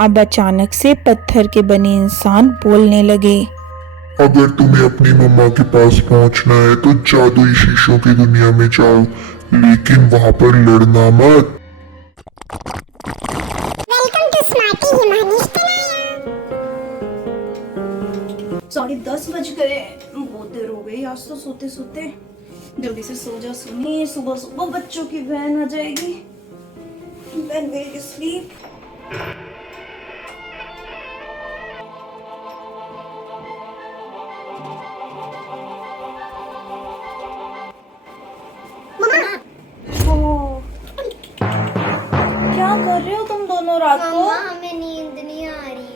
अब अचानक से पत्थर के बने इंसान बोलने लगे। अगर तुम्हें अपनी मम्मा के पास पहुंचना है तो जादुई शीशों की दुनिया में जाओ, लेकिन वहां पर लड़ना मत। वेलकम टू स्मार्टी हिमानिश साढ़े 10 बज गए, बहुत देर हो गई आज तो सोते सोते। जल्दी से सो जा सुनी, सुबह सुबह बच्चों की वैन आ जाएगी। वैन गई टू स्लीप। क्या कर रहे हो तुम दोनों रात को? हमें नींद नहीं आ रही।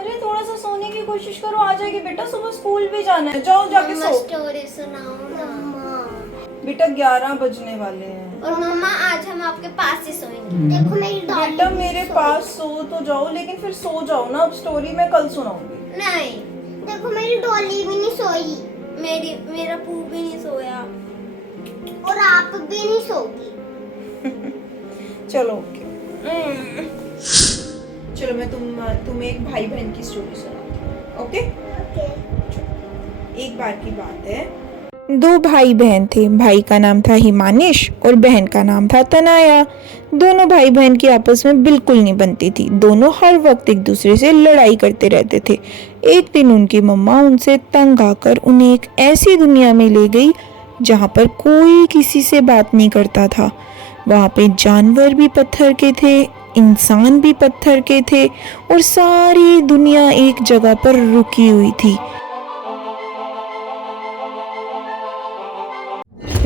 अरे थोड़ा सा सोने की कोशिश करो, आ जाएगी बेटा। सुबह स्कूल भी जाना है, जाओ जाके सो। स्टोरी सुनाओ ना। बेटा 11 बजने वाले हैं। और मम्मा आज हम आपके पास ही सोएंगे। देखो मेरी डॉली बेटा मेरे पास सो तो जाओ, लेकिन फिर सो जाओ ना। अब स्टोरी मैं कल सुनाऊंगी। नहीं, देखो मेरी डॉली भी नहीं सोई, मेरा पू भी नहीं सोया, और आप भी नहीं सोगी। चलो ओके। चलो मैं तुम्हें एक भाई बहन की स्टोरी सुनाऊंगी। ओके? एक बार की बात है, 2 भाई बहन थे। भाई का नाम था हिमानिश और बहन का नाम था तनाया। दोनों भाई बहन की आपस में बिल्कुल नहीं बनती थी। दोनों हर वक्त एक दूसरे से लड़ाई करते रहते थे। एक दिन उनकी मम्मा उनसे तंग आकर उन्हें एक ऐसी दुनिया में ले गई जहाँ पर कोई किसी से बात नहीं करता था। वहाँ पे जानवर भी पत्थर के थे, इंसान भी पत्थर के थे और सारी दुनिया एक जगह पर रुकी हुई थी।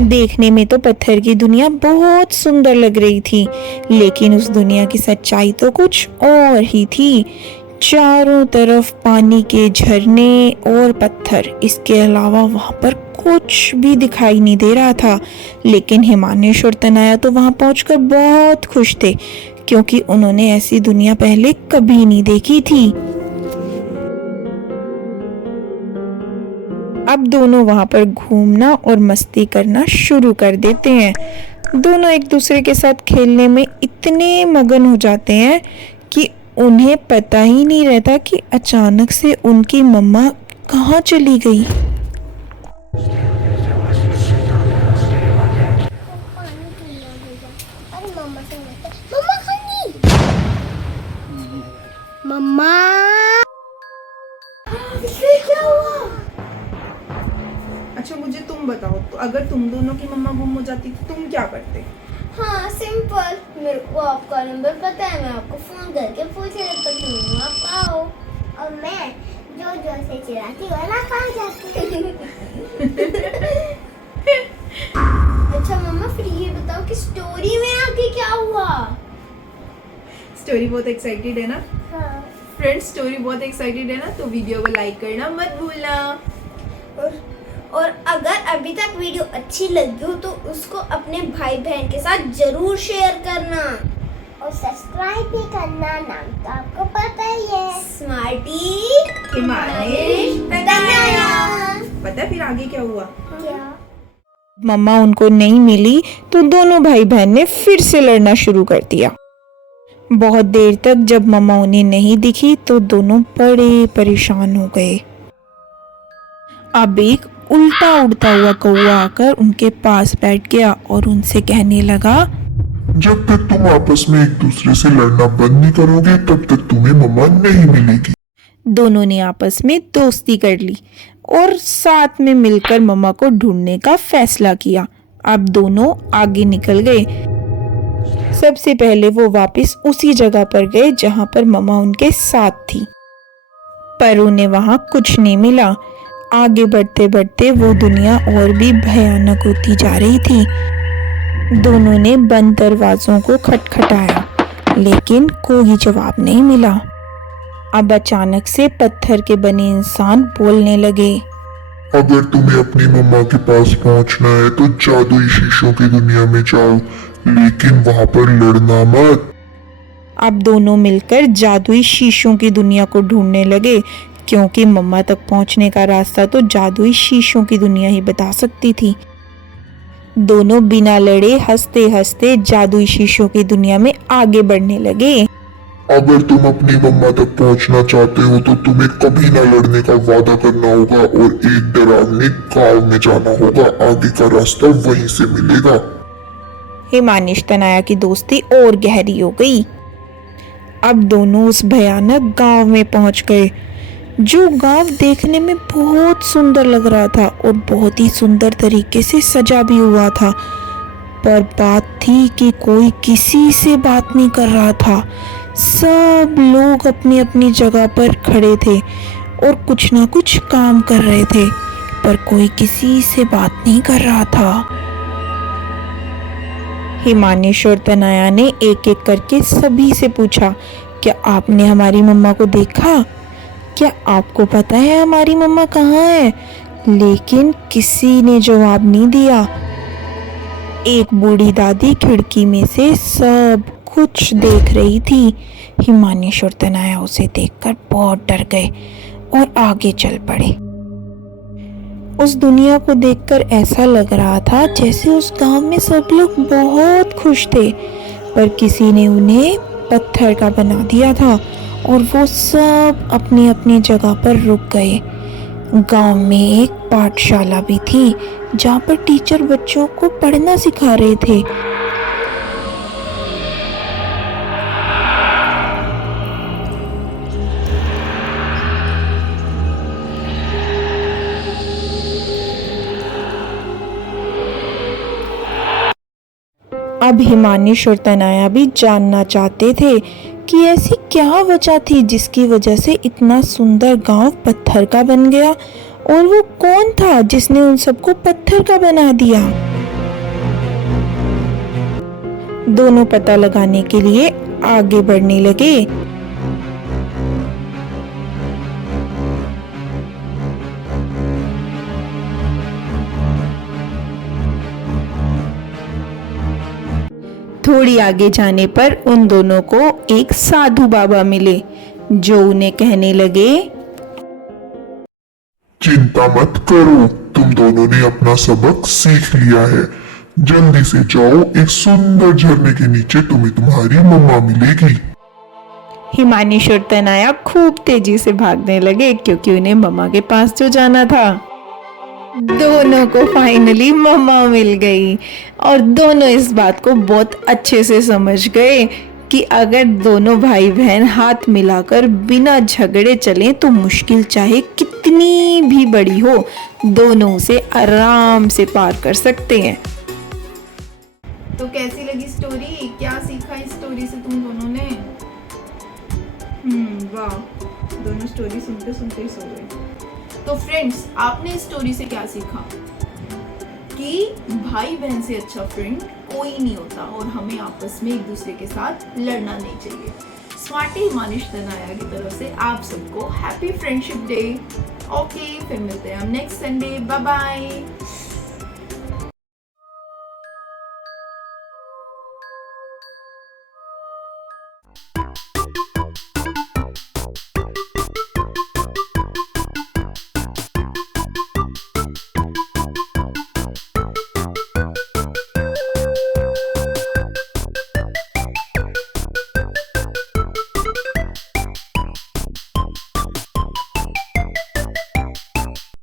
देखने में तो पत्थर की दुनिया बहुत सुंदर लग रही थी, लेकिन उस दुनिया की सच्चाई तो कुछ और ही थी। चारों तरफ पानी के झरने और पत्थर, इसके अलावा वहां पर कुछ भी दिखाई नहीं दे रहा था। लेकिन हिमानिश और तनाया तो वहां पहुंचकर बहुत खुश थे, क्योंकि उन्होंने ऐसी दुनिया पहले कभी नहीं देखी थी। अब दोनों वहां पर घूमना और मस्ती करना शुरू कर देते हैं। दोनों एक दूसरे के साथ खेलने में इतने मगन हो जाते हैं कि उन्हें पता ही नहीं रहता कि अचानक से उनकी मम्मा कहाँ चली गई। मम्मा क्या हुआ? अच्छा मुझे तुम बताओ, तो अगर तुम दोनों की मम्मा गुम हो जाती तो तुम क्या करते? हाँ सिंपल, मेरे को आपका नंबर पता है, मैं आपको फोन करके पूछ लेता हूँ आप आओ, और मैं जो जो से चिल्लाती हूँ ना कहाँ जाती। अच्छा मम्मा फिर ये बताओ कि स्टोरी में आगे क्या हुआ? स्टोरी बहुत एक्साइटेड है ना हाँ। फ्रेंड्स? स्टोरी बहुत एक्साइटेड है ना, तो वीडियो को लाइक करना मत भूलना। और अगर अभी तक वीडियो अच्छी लगी हो तो उसको अपने भाई बहन के साथ जरूर शेयर करना, और सब्सक्राइब भी करना। नाम तो आपको पता ही है, स्मार्टी हिमानिश तनाया। पता है फिर आगे क्या हुआ? क्या? मम्मा उनको नहीं मिली तो दोनों भाई बहन ने फिर से लड़ना शुरू कर दिया। बहुत देर तक जब मम्मा उन्हें नहीं दिखी तो दोनों बड़े परेशान हो गए। अब एक उल्टा उड़ता हुआ कौवा आकर उनके पास बैठ गया और उनसे कहने लगा, जब तक तुम आपस में एक दूसरे से लड़ना बंद नहीं करोगे तब तक तुम्हें मम्मा नहीं मिलेगी। दोनों ने आपस में दोस्ती कर ली और साथ में मिलकर मम्मा को ढूंढने का फैसला किया। अब दोनों आगे निकल गए। सबसे पहले वो वापस उसी जगह पर गए जहां पर मम्मा उनके साथ थी, पर उन्हें वहां कुछ नहीं मिला। आगे बढ़ते बढ़ते वो दुनिया और भी भयानक होती जा रही थी। दोनों ने बंद दरवाजों को खटखटाया, लेकिन कोई जवाब नहीं मिला। अब अचानक से पत्थर के बने इंसान बोलने लगे। अगर तुम्हें अपनी मम्मा के पास पहुंचना है तो जादुई शीशों की दुनिया में जाओ, लेकिन वहां पर लड़ना मत। अब दोनों मिलकर जादुई शीशों की दुनिया को ढूंढने लगे, क्योंकि मम्मा तक पहुंचने का रास्ता तो जादुई शीशों की दुनिया ही बता सकती थी। दोनों बिना लड़े हंसते हंसते जादुई शीशों की दुनिया में आगे बढ़ने लगे। अगर तुम अपनी मम्मा तक पहुंचना चाहते हो तो तुम्हें कभी ना लड़ने का वादा करना होगा और एक डरावने गांव में जाना होगा। आगे का रास्ता वहीं से मिलेगा। हिमानिश तनाया की दोस्ती और गहरी हो गई। अब दोनों उस भयानक गांव में पहुंच गए, जो गांव देखने में बहुत सुंदर लग रहा था और बहुत ही सुंदर तरीके से सजा भी हुआ था। पर बात थी कि कोई किसी से बात नहीं कर रहा था। सब लोग अपनी अपनी जगह पर खड़े थे और कुछ ना कुछ काम कर रहे थे, पर कोई किसी से बात नहीं कर रहा था। हिमानिश और तनाया ने एक एक करके सभी से पूछा, क्या आपने हमारी मम्मा को देखा? क्या आपको पता है हमारी मम्मा कहाँ है? लेकिन किसी ने जवाब नहीं दिया। एक बूढ़ी दादी खिड़की में से सब कुछ देख रही थी। हिमानिश और तनाया उसे देखकर बहुत डर गए और आगे चल पड़े। उस दुनिया को देखकर ऐसा लग रहा था जैसे उस गांव में सब लोग बहुत खुश थे, पर किसी ने उन्हें पत्थर का बना दिया था और वो सब अपनी अपनी जगह पर रुक गए। गांव में एक पाठशाला भी थी जहाँ पर टीचर बच्चों को पढ़ना सिखा रहे थे। अब हिमानिश और तनाया भी जानना चाहते थे कि ऐसी क्या वजह थी जिसकी वजह से इतना सुंदर गांव पत्थर का बन गया, और वो कौन था जिसने उन सबको पत्थर का बना दिया। दोनों पता लगाने के लिए आगे बढ़ने लगे। थोड़ी आगे जाने पर उन दोनों को एक साधु बाबा मिले, जो उन्हें कहने लगे, चिंता मत करो, तुम दोनों ने अपना सबक सीख लिया है। जल्दी से जाओ, एक सुंदर झरने के नीचे तुम्हें तुम्हारी मम्मा मिलेगी। हिमानिश और तनाया खूब तेजी से भागने लगे क्योंकि उन्हें मम्मा के पास जो जाना था। दोनों को फाइनली मम्मा मिल गई और दोनों इस बात को बहुत अच्छे से समझ गए कि अगर दोनों भाई बहन हाथ मिलाकर बिना झगड़े चलें तो मुश्किल चाहे कितनी भी बड़ी हो, दोनों उसे आराम से पार कर सकते हैं। तो कैसी लगी स्टोरी? क्या सीखा इस स्टोरी से तुम दोनों ने? वाह, दोनों स्टोरी सुनते सुनते ही सो गए। तो फ्रेंड्स, आपने इस स्टोरी से क्या सीखा? कि भाई बहन से अच्छा फ्रेंड कोई नहीं होता और हमें आपस में एक दूसरे के साथ लड़ना नहीं चाहिए। स्मार्टी हिमानिश तनाया की तरफ से आप सबको हैप्पी फ्रेंडशिप डे। ओके, फिर मिलते हैं हम नेक्स्ट संडे। Bye bye.